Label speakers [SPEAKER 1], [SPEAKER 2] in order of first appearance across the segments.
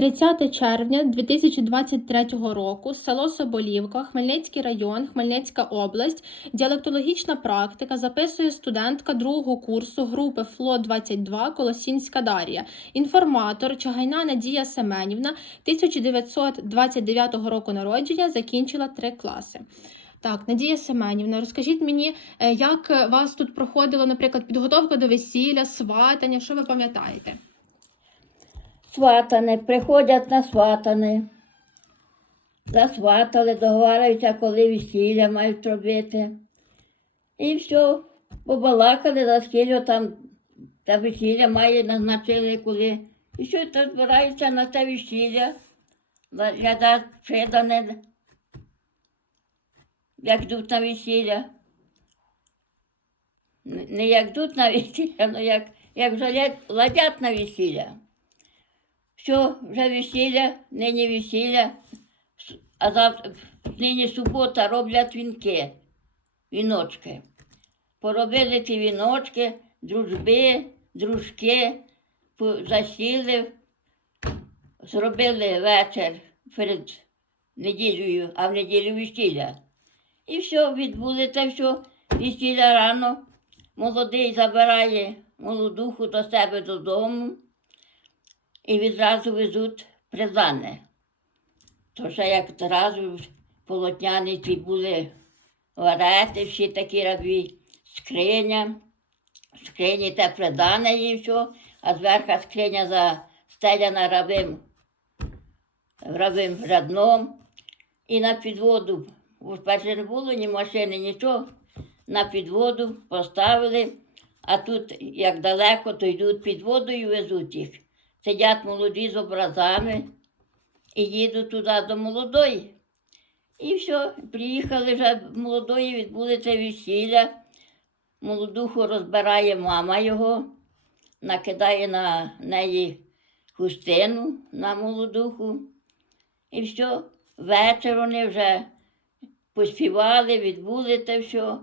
[SPEAKER 1] 30 червня 2023 року, село Соболівка, Хмельницький район, Хмельницька область, діалектологічна практика записує студентка другого курсу групи ФЛО 22 Колосінська Дар'я. Інформатор Чагайна Надія Семенівна 1929 року народження закінчила три класи. Так, Надія Семенівна, розкажіть мені, е, як вас тут проходило, наприклад, підготовка до весілля, сватання, що ви пам'ятаєте?
[SPEAKER 2] Сватане, приходять на сватане. Засватали, договарюються, коли весілля мають робити. І все, побалакали, за скільки там та весілля має назначили коли. І що то збираються на те весілля, глядать придане, як йдуть на весілля. Не як йдуть на весілля, але як, як вже ладять на весілля. Все, вже весілля, нині весілля, а завтра нині субота роблять вінки, віночки. Поробили ті віночки, дружби, дружки, засіли, зробили вечір перед неділею, а в неділю весілля. І все, відбули те все, весілля рано. Молодий забирає молодуху до себе додому і відразу везуть призане. То ще як одразу полотняні ті були варети, всі такі рабі, скриня, скрині те придане їм все, а зверху скриня застеляна рабим, рабим рядном. І на підводу, бо перше не було ні машини, нічого, на підводу поставили, а тут, як далеко, то йдуть під воду і везуть їх. Сидять молоді з образами і їдуть туди до молодої. І все, приїхали вже молодої, відбули це весілля. Молодуху розбирає мама його, накидає на неї хустину на молодуху. І все, вечір вони вже поспівали, відбули те все.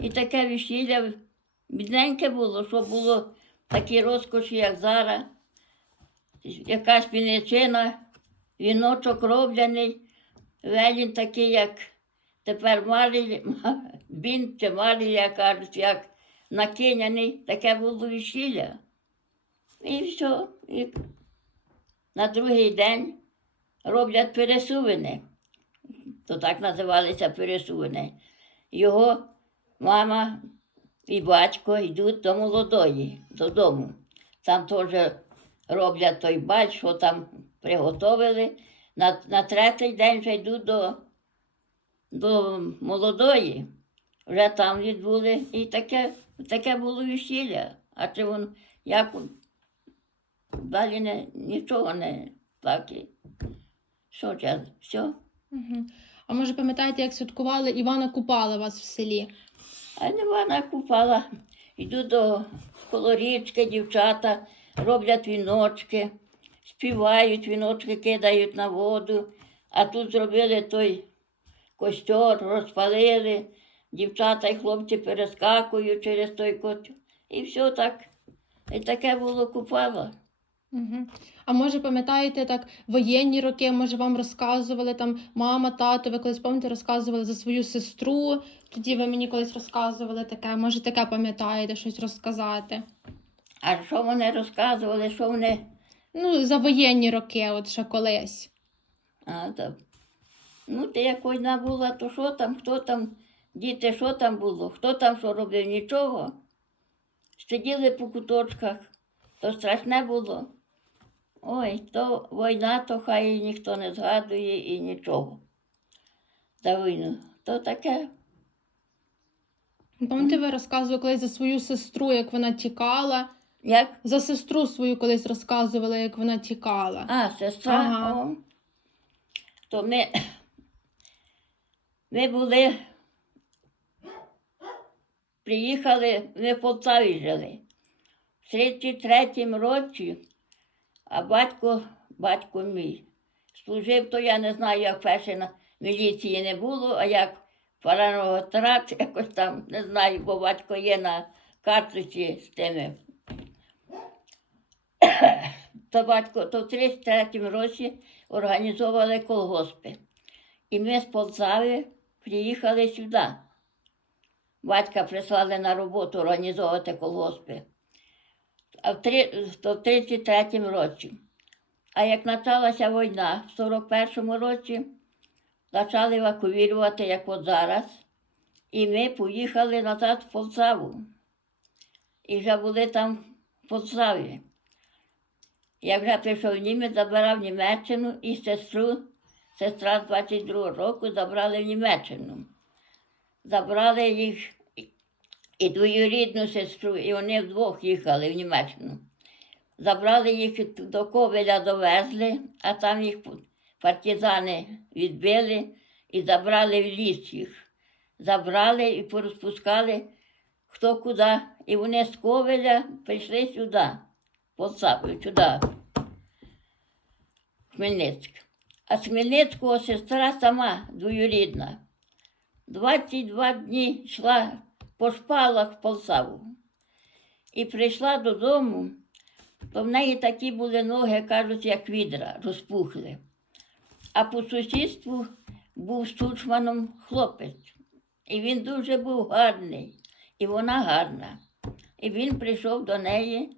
[SPEAKER 2] І таке весілля бідненьке було, що було такі розкоші, як зараз. Якась піничина, віночок роблений, велін такий, як тепер малий, бінт чи малий, як кажуть, як накиняний, таке було весілля. І все. І на другий день роблять пересувини. То так називалися пересувини. Його мама і батько йдуть до молодої, додому. Там теж роблять той бач, що там приготовили. На, на третій день вже йдуть до, до молодої. Вже там відбули і таке, таке було весілля. А чи воно як далі не, нічого не так. і Що це? Все.
[SPEAKER 1] Угу. А може пам'ятаєте, як святкували Івана Купала вас в селі?
[SPEAKER 2] А не вона купала. Йду до коло річки, дівчата роблять віночки, співають, віночки кидають на воду. А тут зробили той костер, розпалили. Дівчата і хлопці перескакують через той костер. І все так. І таке було купало.
[SPEAKER 1] Угу. А може пам'ятаєте так воєнні роки, може вам розказували там мама, тато, ви колись пам'ятаєте, розказували за свою сестру. Тоді ви мені колись розказували таке. Може, таке пам'ятаєте щось розказати?
[SPEAKER 2] А що вони розказували, що вони.
[SPEAKER 1] Ну, за воєнні роки, от ще колись.
[SPEAKER 2] А, так. Ну, ти як війна була, то що там, хто там, діти, що там було, хто там що робив, нічого. Сиділи по куточках, то страшне було. Ой, то війна, то хай ніхто не згадує і нічого. За війну. То таке.
[SPEAKER 1] Пам'ятаєте, ви розказували колись за свою сестру, як вона тікала.
[SPEAKER 2] Як?
[SPEAKER 1] За сестру свою колись розказували, як вона тікала.
[SPEAKER 2] А, сестра.
[SPEAKER 1] Ага.
[SPEAKER 2] О. То ми, ми були, приїхали, ми в Полтаві жили. В 33-му році, а батько, батько мій, служив, то я не знаю, як перше на міліції не було, а як параного трат, якось там, не знаю, бо батько є на картриці з тими. То батько, то в 33-му році організовували колгоспи. І ми з Полтави приїхали сюди. Батька прислали на роботу організовувати колгоспи. А в, три, то в 33-му році. А як почалася війна в 41-му році, почали евакуювати, як от зараз. І ми поїхали назад в Полтаву. І вже були там в Полтаві. Я вже прийшов німець, забирав Німеччину і сестру, сестра з 22 року забрали в Німеччину. Забрали їх і двоюрідну сестру, і вони вдвох їхали в Німеччину. Забрали їх до Ковеля, довезли, а там їх партизани відбили і забрали в ліс їх. Забрали і порозпускали хто куди. І вони з Ковеля прийшли сюди, сюди, в Хмельницьк. А з Хмельницького сестра сама двоюрідна. 22 дні йшла по шпалах в Полтаву. І прийшла додому, то в неї такі були ноги, кажуть, як відра, розпухли. А по сусідству був стучманом хлопець. І він дуже був гарний, і вона гарна. І він прийшов до неї.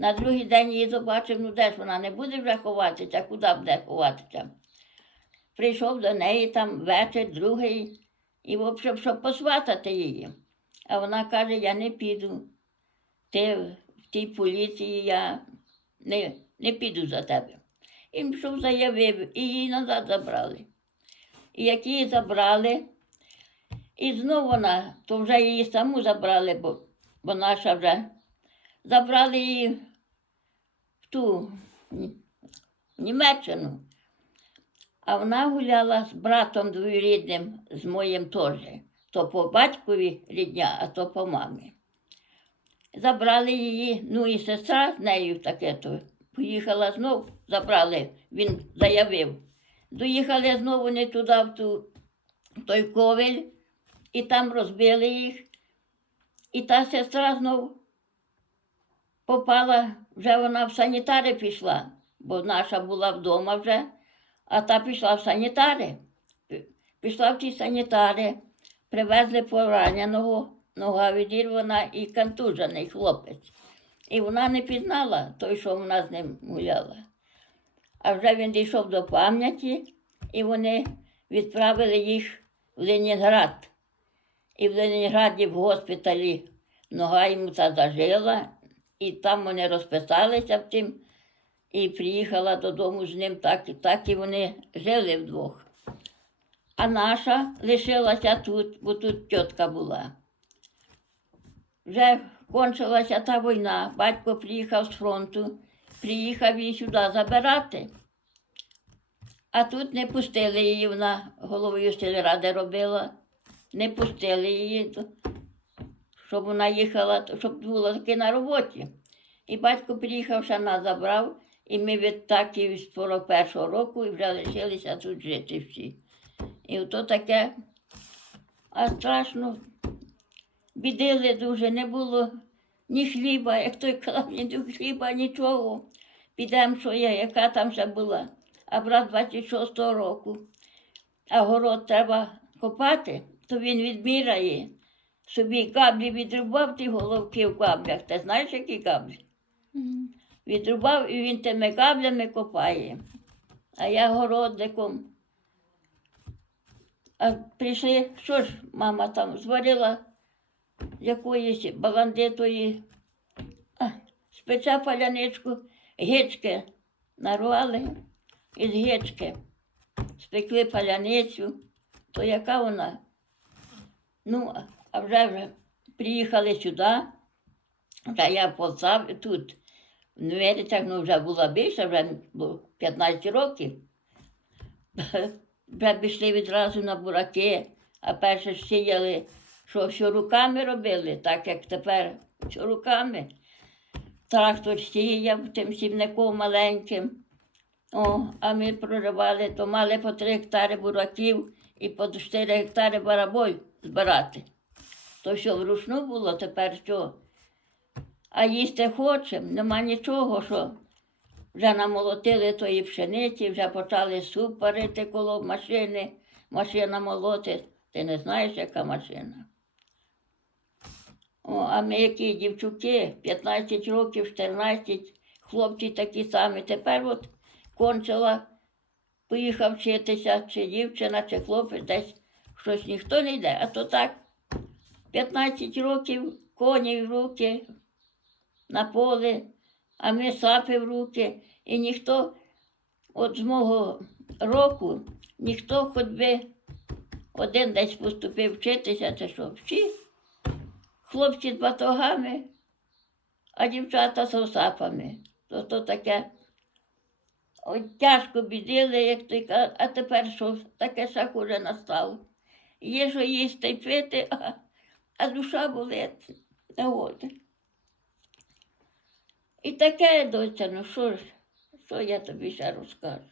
[SPEAKER 2] На другий день її побачив, ну де ж вона не буде вже ховатися, куди буде ховатися. Прийшов до неї там вечір, другий, і общем, щоб посватати її. А вона каже: я не піду. Ти в тій поліції я не, не піду за тебе. І пішов заявив, і її назад забрали. І як її забрали, і знову вона, то вже її саму забрали, бо, бо наша вже забрали її ту Німеччину. А вона гуляла з братом двоюрідним, з моїм теж. То по батькові рідня, а то по мамі. Забрали її, ну і сестра з нею таке то. Поїхала знов, забрали, він заявив. Доїхали знову не туди, в, ту, той ковель, і там розбили їх. І та сестра знов попала, вже вона в санітари пішла, бо наша була вдома вже, а та пішла в санітари. Пішла в ті санітари, привезли пораненого, нога відірвана і контужений хлопець. І вона не пізнала той, що вона з ним гуляла. А вже він дійшов до пам'яті, і вони відправили їх в Ленінград. І в Ленінграді в госпіталі нога йому та зажила, і там вони розписалися в тим, і приїхала додому з ним, так, і- так і вони жили вдвох. А наша лишилася тут, бо тут тітка була. Вже кончилася та війна, батько приїхав з фронту, приїхав її сюди забирати. А тут не пустили її, вона головою сільради робила, не пустили її, щоб вона їхала, щоб була таки на роботі. І батько приїхав, ще нас забрав, і ми відтак і з 41-го року і вже лишилися тут жити всі. І ото таке, а страшно, бідили дуже, не було ні хліба, як той казав, ні хліба, нічого. Підемо, що є, яка там ще була. А брат 26-го року. А город треба копати, то він відміряє. Собі каблі відрубав ті головки в каблях. Ти знаєш, які каблі? Відрубав і він тими каблями копає. А я городником. А прийшли, що ж мама там зварила якоїсь баландитої, а, спече паляничку, гички нарвали із гички, спекли паляницю, то яка вона? Ну, а- вже, вже приїхали сюди, та я в Полтаві тут. В Невелицях ну, вже була більше, вже було 15 років. Вже пішли відразу на бураки, а перше сіяли, що все руками робили, так як тепер все руками. Трактор сіяв тим сівником маленьким. О, а ми проривали, то мали по 3 гектари бураків і по 4 гектари барабой збирати. То що вручну було, тепер що? А їсти хочемо, нема нічого, що вже намолотили тої пшениці, вже почали суп парити коло машини. Машина молотить. Ти не знаєш, яка машина. О, а ми які дівчуки, 15 років, 14, хлопці такі самі. Тепер от кончила, поїхав вчитися, чи дівчина, чи хлопець десь щось ніхто не йде. А то так, 15 років, коні в руки, на поле, а ми сапи в руки. І ніхто, от з мого року, ніхто хоч би один десь поступив вчитися, чи що, всі хлопці з батогами, а дівчата з осапами. То, то таке. От тяжко бідили, як ти ка- а тепер що, таке ще хуже настало. Є що їсти й пити, а душа болить. От. І таке, доця, ну що ж, що я тобі ще розкажу?